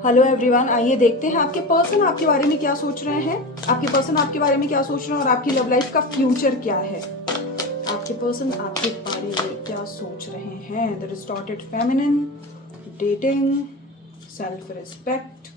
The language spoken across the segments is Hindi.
हेलो एवरीवन, आइए देखते हैं आपके पर्सन आपके बारे में क्या सोच रहे हैं। आपके पर्सन आपके बारे में क्या सोच रहे हैं और आपकी लव लाइफ का फ्यूचर क्या है। आपके पर्सन आपके बारे में क्या सोच रहे हैं। The distorted feminine, dating, self respect,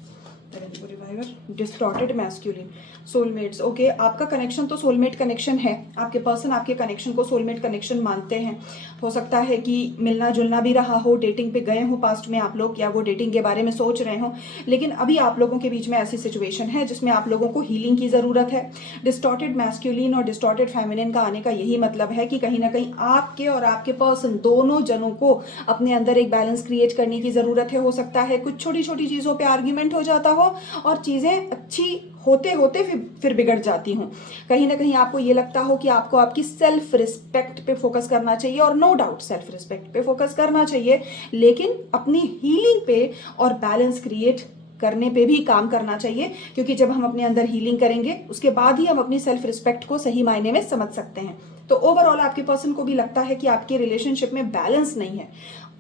reviver, distorted masculine, soulmates. Okay, आपका कनेक्शन तो सोलमेट कनेक्शन है। आपके पर्सन आपके कनेक्शन को सोलमेट कनेक्शन मानते हैं। हो सकता है कि मिलना जुलना भी रहा हो, डेटिंग पे गए हो पास्ट में आप लोग, या वो डेटिंग के बारे में सोच रहे हो, लेकिन अभी आप लोगों के बीच में ऐसी सिचुएशन है जिसमें आप लोगों को हीलिंग की ज़रूरत है। डिस्टॉर्टेड मैस्कुलिन और डिस्टॉर्टेड फेमिनिन का आने का यही मतलब है कि कहीं ना कहीं आपके और आपके पर्सन दोनों जनों को अपने अंदर एक बैलेंस क्रिएट करने की ज़रूरत है। हो सकता है कुछ छोटी छोटी चीज़ों पर आर्ग्यूमेंट हो जाता हो और चीज़ें अच्छी होते होते फिर बिगड़ जाती हूँ। कहीं ना कहीं आपको ये लगता हो कि आपको आपकी सेल्फ रिस्पेक्ट पे फोकस करना चाहिए, और नो डाउट सेल्फ रिस्पेक्ट पे फोकस करना चाहिए, लेकिन अपनी हीलिंग पे और बैलेंस क्रिएट करने पे भी काम करना चाहिए। क्योंकि जब हम अपने अंदर हीलिंग करेंगे उसके बाद ही हम अपनी सेल्फ रिस्पेक्ट को सही मायने में समझ सकते हैं। तो ओवरऑल आपके पर्सन को भी लगता है कि आपके रिलेशनशिप में बैलेंस नहीं है।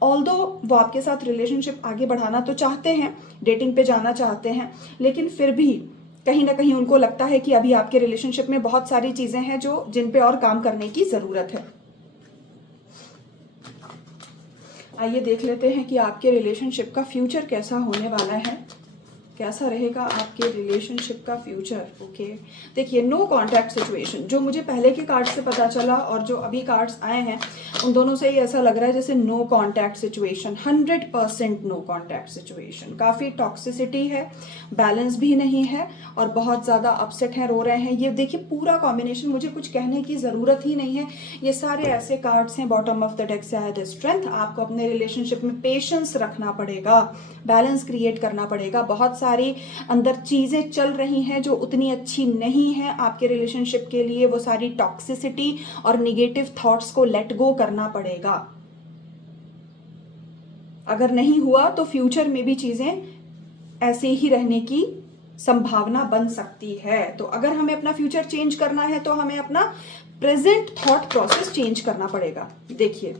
ऑल्दो वो आपके साथ रिलेशनशिप आगे बढ़ाना तो चाहते हैं, डेटिंग पे जाना चाहते हैं, लेकिन फिर भी कहीं ना कहीं उनको लगता है कि अभी आपके रिलेशनशिप में बहुत सारी चीजें हैं जो जिन पे और काम करने की जरूरत है। आइए देख लेते हैं कि आपके रिलेशनशिप का फ्यूचर कैसा होने वाला है, कैसा रहेगा आपके रिलेशनशिप का फ्यूचर। ओके, देखिए नो कॉन्टैक्ट सिचुएशन, जो मुझे पहले के कार्ड से पता चला और जो अभी कार्ड्स आए हैं उन दोनों से ही ऐसा लग रहा है जैसे no contact situation, 100% no contact situation. काफ़ी टॉक्सिसिटी है, बैलेंस भी नहीं है और बहुत ज़्यादा अपसेट हैं, रो रहे हैं। ये देखिए पूरा कॉम्बिनेशन, मुझे कुछ कहने की ज़रूरत ही नहीं है। ये सारे ऐसे कार्ड्स हैं। बॉटम ऑफ द डेक से आया द स्ट्रेंथ। आपको अपने रिलेशनशिप में पेशेंस रखना पड़ेगा, बैलेंस क्रिएट करना पड़ेगा। बहुत सारी अंदर चीजें चल रही हैं जो उतनी अच्छी नहीं है आपके रिलेशनशिप के लिए। वो सारी टॉक्सिसिटी और निगेटिव थॉट्स को लेट गो करना पड़ेगा। अगर नहीं हुआ तो फ्यूचर में भी चीजें ऐसे ही रहने की संभावना बन सकती है। तो अगर हमें अपना फ्यूचर चेंज करना है तो हमें अपना प्रेजेंट थॉट प्रोसेस चेंज करना पड़ेगा। देखिए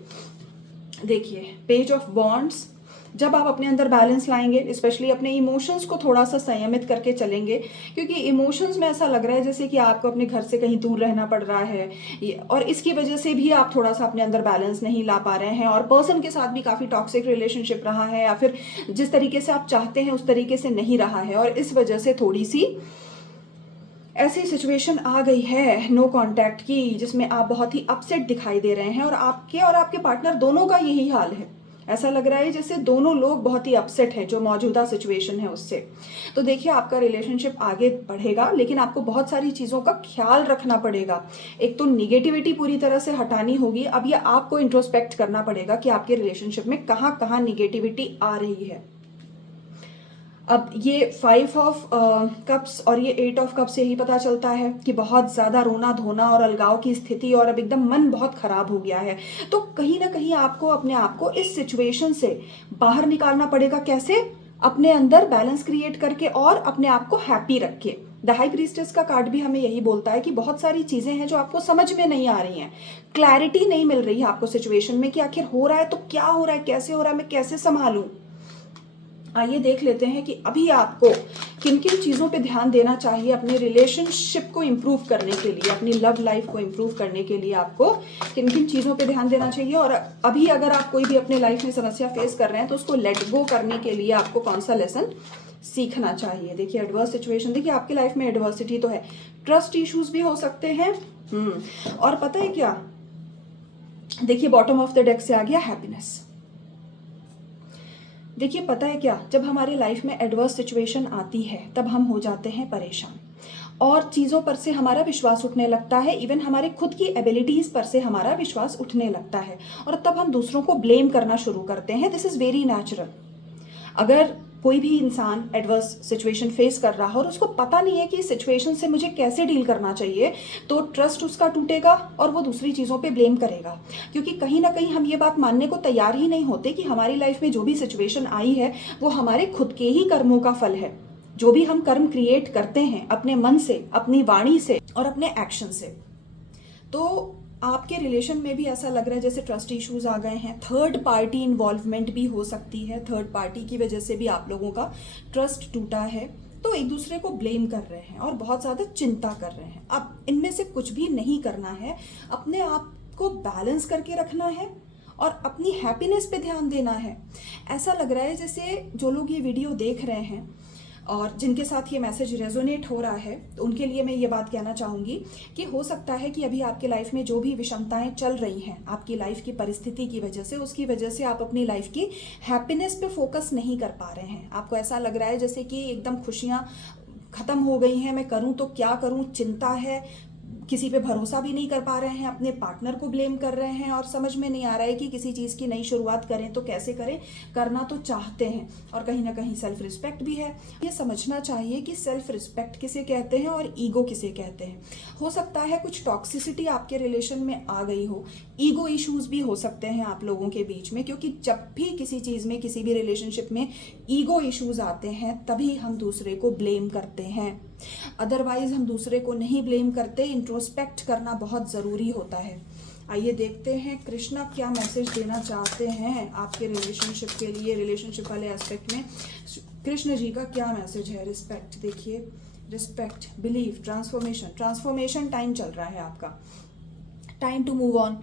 देखिए पेज ऑफ वॉन्ड्स, जब आप अपने अंदर बैलेंस लाएंगे, स्पेशली अपने इमोशंस को थोड़ा सा संयमित करके चलेंगे, क्योंकि इमोशंस में ऐसा लग रहा है जैसे कि आपको अपने घर से कहीं दूर रहना पड़ रहा है, और इसकी वजह से भी आप थोड़ा सा अपने अंदर बैलेंस नहीं ला पा रहे हैं, और पर्सन के साथ भी काफ़ी टॉक्सिक रिलेशनशिप रहा है, या फिर जिस तरीके से आप चाहते हैं उस तरीके से नहीं रहा है, और इस वजह से थोड़ी सी ऐसी सिचुएशन आ गई है नो कांटेक्ट की, जिसमें आप बहुत ही अपसेट दिखाई दे रहे हैं, और आपके पार्टनर दोनों का यही हाल है। ऐसा लग रहा है जैसे दोनों लोग बहुत ही अपसेट हैं जो मौजूदा सिचुएशन है उससे। तो देखिए आपका रिलेशनशिप आगे बढ़ेगा, लेकिन आपको बहुत सारी चीज़ों का ख्याल रखना पड़ेगा। एक तो निगेटिविटी पूरी तरह से हटानी होगी। अब ये आपको इंट्रोस्पेक्ट करना पड़ेगा कि आपके रिलेशनशिप में कहाँ कहाँ निगेटिविटी आ रही है। अब ये 5 ऑफ कप्स और ये 8 ऑफ कप्स से ही पता चलता है कि बहुत ज़्यादा रोना धोना और अलगाव की स्थिति, और अब एकदम मन बहुत ख़राब हो गया है। तो कहीं ना कहीं आपको अपने आप को इस सिचुएशन से बाहर निकालना पड़ेगा। कैसे? अपने अंदर बैलेंस क्रिएट करके और अपने आप को हैप्पी रख के। द हाई प्रीस्टेस का कार्ड भी हमें यही बोलता है कि बहुत सारी चीज़ें हैं जो आपको समझ में नहीं आ रही हैं, क्लैरिटी नहीं मिल रही है आपको सिचुएशन में कि आखिर हो रहा है तो क्या हो रहा है, कैसे हो रहा है, मैं कैसे संभालूं। आइए देख लेते हैं कि अभी आपको किन किन चीज़ों पे ध्यान देना चाहिए अपने रिलेशनशिप को इम्प्रूव करने के लिए, अपनी लव लाइफ को इम्प्रूव करने के लिए आपको किन किन चीज़ों पे ध्यान देना चाहिए। और अभी अगर आप कोई भी अपने लाइफ में समस्या फेस कर रहे हैं तो उसको लेट गो करने के लिए आपको कौन सा लेसन सीखना चाहिए। देखिए एडवर्स सिचुएशन, देखिए आपकी लाइफ में एडवर्सिटी तो है, ट्रस्ट इश्यूज भी हो सकते हैं। और पता है क्या, देखिए बॉटम ऑफ द डेक से आ गया हैप्पीनेस। देखिए पता है क्या, जब हमारी लाइफ में एडवर्स सिचुएशन आती है तब हम हो जाते हैं परेशान, और चीज़ों पर से हमारा विश्वास उठने लगता है। इवन हमारे खुद की एबिलिटीज़ पर से हमारा विश्वास उठने लगता है, और तब हम दूसरों को ब्लेम करना शुरू करते हैं। This is very natural. अगर कोई भी इंसान एडवर्स सिचुएशन फेस कर रहा है और उसको पता नहीं है कि इस सिचुएशन से मुझे कैसे डील करना चाहिए, तो ट्रस्ट उसका टूटेगा और वो दूसरी चीज़ों पे ब्लेम करेगा। क्योंकि कहीं ना कहीं हम ये बात मानने को तैयार ही नहीं होते कि हमारी लाइफ में जो भी सिचुएशन आई है वो हमारे खुद के ही कर्मों का फल है। जो भी हम कर्म क्रिएट करते हैं अपने मन से, अपनी वाणी से और अपने एक्शन से। तो आपके रिलेशन में भी ऐसा लग रहा है जैसे ट्रस्ट इश्यूज आ गए हैं, थर्ड पार्टी इन्वॉल्वमेंट भी हो सकती है, थर्ड पार्टी की वजह से भी आप लोगों का ट्रस्ट टूटा है, तो एक दूसरे को ब्लेम कर रहे हैं और बहुत ज़्यादा चिंता कर रहे हैं। अब इनमें से कुछ भी नहीं करना है, अपने आप को बैलेंस करके रखना है और अपनी हैप्पीनेस पे ध्यान देना है। ऐसा लग रहा है जैसे जो लोग ये वीडियो देख रहे हैं और जिनके साथ ये मैसेज रेजोनेट हो रहा है, तो उनके लिए मैं ये बात कहना चाहूँगी कि हो सकता है कि अभी आपके लाइफ में जो भी विषमताएं चल रही हैं आपकी लाइफ की परिस्थिति की वजह से, उसकी वजह से आप अपनी लाइफ की हैप्पीनेस पे फोकस नहीं कर पा रहे हैं। आपको ऐसा लग रहा है जैसे कि एकदम खुशियाँ ख़त्म हो गई हैं, मैं करूँ तो क्या करूँ, चिंता है, किसी पे भरोसा भी नहीं कर पा रहे हैं, अपने पार्टनर को ब्लेम कर रहे हैं और समझ में नहीं आ रहा है कि किसी चीज़ की नई शुरुआत करें तो कैसे करें। करना तो चाहते हैं और कहीं ना कहीं सेल्फ रिस्पेक्ट भी है। ये समझना चाहिए कि सेल्फ रिस्पेक्ट किसे कहते हैं और ईगो किसे कहते हैं। हो सकता है कुछ टॉक्सिसिटी आपके रिलेशन में आ गई हो, ईगो इश्यूज भी हो सकते हैं आप लोगों के बीच में, क्योंकि जब भी किसी चीज़ में, किसी भी रिलेशनशिप में ईगो इश्यूज आते हैं तभी हम दूसरे को ब्लेम करते हैं, अदरवाइज हम दूसरे को नहीं ब्लेम करते। इंट्रोस्पेक्ट करना बहुत ज़रूरी होता है। आइए देखते हैं कृष्णा क्या मैसेज देना चाहते हैं आपके रिलेशनशिप के लिए, रिलेशनशिप वाले एस्पेक्ट में कृष्ण जी का क्या मैसेज है। रिस्पेक्ट, देखिए respect, believe, transformation, transformation time चल रहा है आपका, टाइम टू मूव ऑन।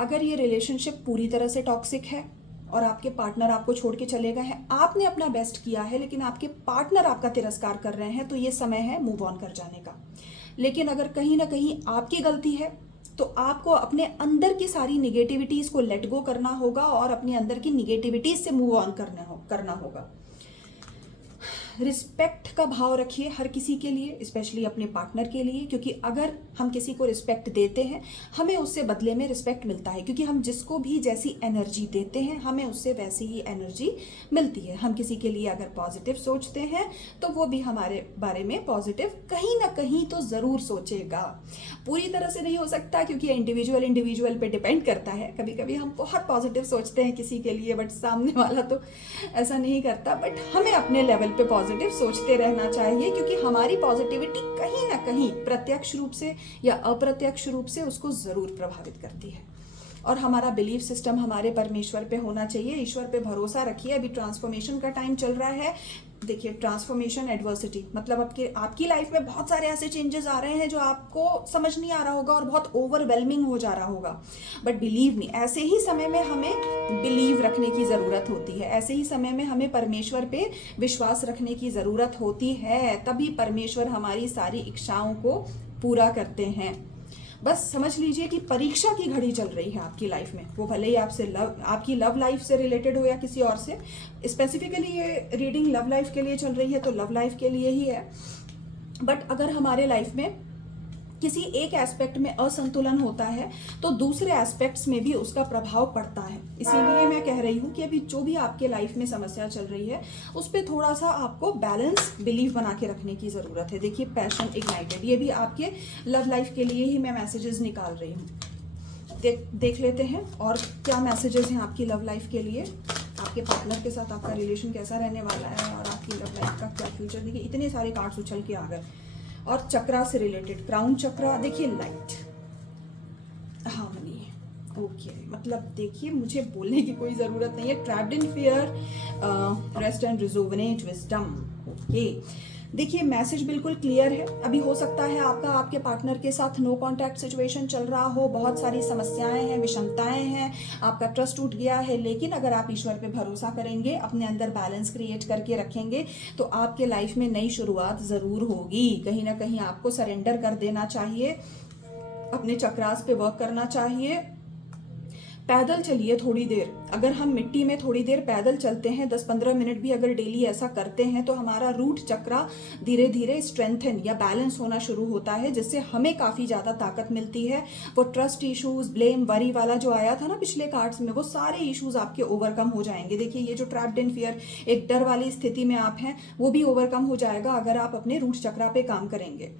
अगर ये रिलेशनशिप पूरी तरह से टॉक्सिक है और आपके पार्टनर आपको छोड़ के चले गए हैं, आपने अपना बेस्ट किया है लेकिन आपके पार्टनर आपका तिरस्कार कर रहे हैं, तो ये समय है मूव ऑन कर जाने का। लेकिन अगर कहीं ना कहीं आपकी गलती है तो आपको अपने अंदर की सारी निगेटिविटीज़ को लेट गो करना होगा और अपने अंदर की निगेटिविटीज़ से मूव ऑन करना होगा। रिस्पेक्ट का भाव रखिए हर किसी के लिए, स्पेशली अपने पार्टनर के लिए, क्योंकि अगर हम किसी को रिस्पेक्ट देते हैं हमें उससे बदले में रिस्पेक्ट मिलता है, क्योंकि हम जिसको भी जैसी एनर्जी देते हैं हमें उससे वैसी ही एनर्जी मिलती है। हम किसी के लिए अगर पॉजिटिव सोचते हैं तो वो भी हमारे बारे में पॉजिटिव कहीं ना कहीं तो ज़रूर सोचेगा। पूरी तरह से नहीं हो सकता क्योंकि इंडिविजुअल पे डिपेंड करता है। कभी कभी हम बहुत पॉजिटिव सोचते हैं किसी के लिए बट सामने वाला तो ऐसा नहीं करता, बट हमें अपने लेवल पे पॉजिटिव सोचते रहना चाहिए, क्योंकि हमारी पॉजिटिविटी कहीं ना कहीं प्रत्यक्ष रूप से या अप्रत्यक्ष रूप से उसको जरूर प्रभावित करती है। और हमारा बिलीफ सिस्टम हमारे परमेश्वर पे होना चाहिए, ईश्वर पे भरोसा रखिए। अभी ट्रांसफॉर्मेशन का टाइम चल रहा है। देखिए ट्रांसफॉर्मेशन, एडवर्सिटी, मतलब आपकी लाइफ में बहुत सारे ऐसे चेंजेस आ रहे हैं जो आपको समझ नहीं आ रहा होगा और बहुत ओवरवेलमिंग हो जा रहा होगा, बट बिलीव मी, ऐसे ही समय में हमें बिलीव रखने की ज़रूरत होती है, ऐसे ही समय में हमें परमेश्वर पे विश्वास रखने की ज़रूरत होती है, तभी परमेश्वर हमारी सारी इच्छाओं को पूरा करते हैं। बस समझ लीजिए कि परीक्षा की घड़ी चल रही है आपकी लाइफ में, वो भले ही आपकी लव लाइफ से रिलेटेड हो या किसी और से। स्पेसिफिकली ये रीडिंग लव लाइफ के लिए चल रही है तो लव लाइफ के लिए ही है, बट अगर हमारे लाइफ में किसी एक एस्पेक्ट में असंतुलन होता है तो दूसरे एस्पेक्ट्स में भी उसका प्रभाव पड़ता है। इसीलिए मैं कह रही हूँ कि अभी जो भी आपके लाइफ में समस्या चल रही है उस पर थोड़ा सा आपको बैलेंस बिलीव बना के रखने की ज़रूरत है। देखिए पैशन इग्नाइटेड, ये भी आपके लव लाइफ के लिए ही मैं मैसेजेस निकाल रही हूँ। देख लेते हैं और क्या मैसेजेस हैं आपकी लव लाइफ के लिए। आपके पार्टनर के साथ आपका रिलेशन कैसा रहने वाला है और आपकी लव लाइफ का क्या फ्यूचर। देखिए इतने सारे कार्ड्स उछल के आ गए। और चक्रा से रिलेटेड, क्राउन चक्रा, देखिए लाइट, हार्मनी, ओके, मतलब देखिए मुझे बोलने की कोई ज़रूरत नहीं है। Trapped in fear, rest and rejuvenate, wisdom, okay. देखिए मैसेज बिल्कुल क्लियर है। अभी हो सकता है आपके पार्टनर के साथ नो कांटेक्ट सिचुएशन चल रहा हो, बहुत सारी समस्याएं हैं, विषमताएं हैं, आपका ट्रस्ट टूट गया है, लेकिन अगर आप ईश्वर पे भरोसा करेंगे, अपने अंदर बैलेंस क्रिएट करके रखेंगे तो आपके लाइफ में नई शुरुआत ज़रूर होगी। कहीं ना कहीं आपको सरेंडर कर देना चाहिए, अपने चक्रास पे वर्क करना चाहिए। पैदल चलिए थोड़ी देर। अगर हम मिट्टी में थोड़ी देर पैदल चलते हैं, 10-15 मिनट भी अगर डेली ऐसा करते हैं तो हमारा रूट चक्रा धीरे धीरे स्ट्रेंथन या बैलेंस होना शुरू होता है, जिससे हमें काफ़ी ज़्यादा ताकत मिलती है। वो ट्रस्ट इश्यूज, ब्लेम, वरी वाला जो आया था ना पिछले कार्ड्स में, वो सारे इश्यूज आपके ओवरकम हो जाएंगे। देखिए ये जो ट्रैप्ड इन फियर, एक डर वाली स्थिति में आप हैं, वो भी ओवरकम हो जाएगा अगर आप अपने रूट चक्रा पे काम करेंगे।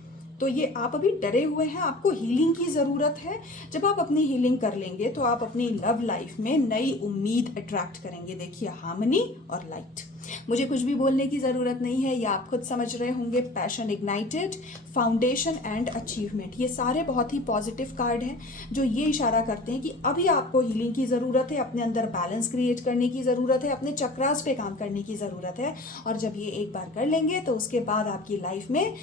तो ये आप अभी डरे हुए हैं, आपको हीलिंग की ज़रूरत है। जब आप अपनी हीलिंग कर लेंगे तो आप अपनी लव लाइफ में नई उम्मीद अट्रैक्ट करेंगे। देखिए, हार्मनी और लाइट। मुझे कुछ भी बोलने की ज़रूरत नहीं है, ये आप खुद समझ रहे होंगे। Passion ignited, foundation and achievement, ये सारे बहुत ही पॉजिटिव कार्ड हैं जो ये इशारा करते हैं कि अभी आपको हीलिंग की ज़रूरत है, अपने अंदर बैलेंस क्रिएट करने की ज़रूरत है, अपने चक्रास पे काम करने की ज़रूरत है। और जब ये एक बार कर लेंगे तो उसके बाद आपकी लाइफ में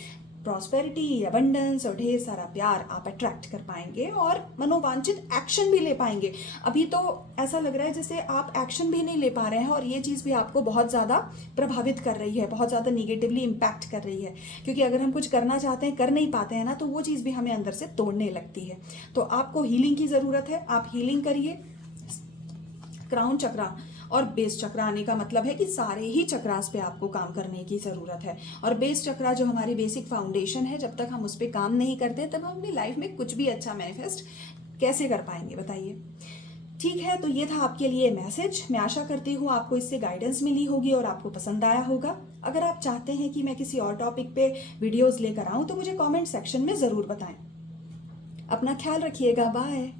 प्रॉस्पेरिटी, अबंडेंस और ढेर सारा प्यार आप अट्रैक्ट कर पाएंगे और मनोवांछित एक्शन भी ले पाएंगे। अभी तो ऐसा लग रहा है जैसे आप एक्शन भी नहीं ले पा रहे हैं और ये चीज़ भी आपको बहुत ज़्यादा प्रभावित कर रही है, बहुत ज़्यादा निगेटिवली इम्पैक्ट कर रही है। क्योंकि अगर हम कुछ करना चाहते हैं, कर नहीं पाते हैं ना, तो वो चीज़ भी हमें अंदर से तोड़ने लगती है। तो आपको हीलिंग की ज़रूरत है, आप हीलिंग करिए। क्राउन चक्रा और बेस चक्र आने का मतलब है कि सारे ही चक्रास पे आपको काम करने की ज़रूरत है। और बेस चक्रा जो हमारी बेसिक फाउंडेशन है, जब तक हम उस पर काम नहीं करते तब हम अपनी लाइफ में कुछ भी अच्छा मैनिफेस्ट कैसे कर पाएंगे, बताइए। ठीक है, तो ये था आपके लिए मैसेज। मैं आशा करती हूँ आपको इससे गाइडेंस मिली होगी और आपको पसंद आया होगा। अगर आप चाहते हैं कि मैं किसी और टॉपिक पे वीडियोज़ लेकर आऊँ तो मुझे कॉमेंट सेक्शन में ज़रूर बताएं। अपना ख्याल रखिएगा, बाय।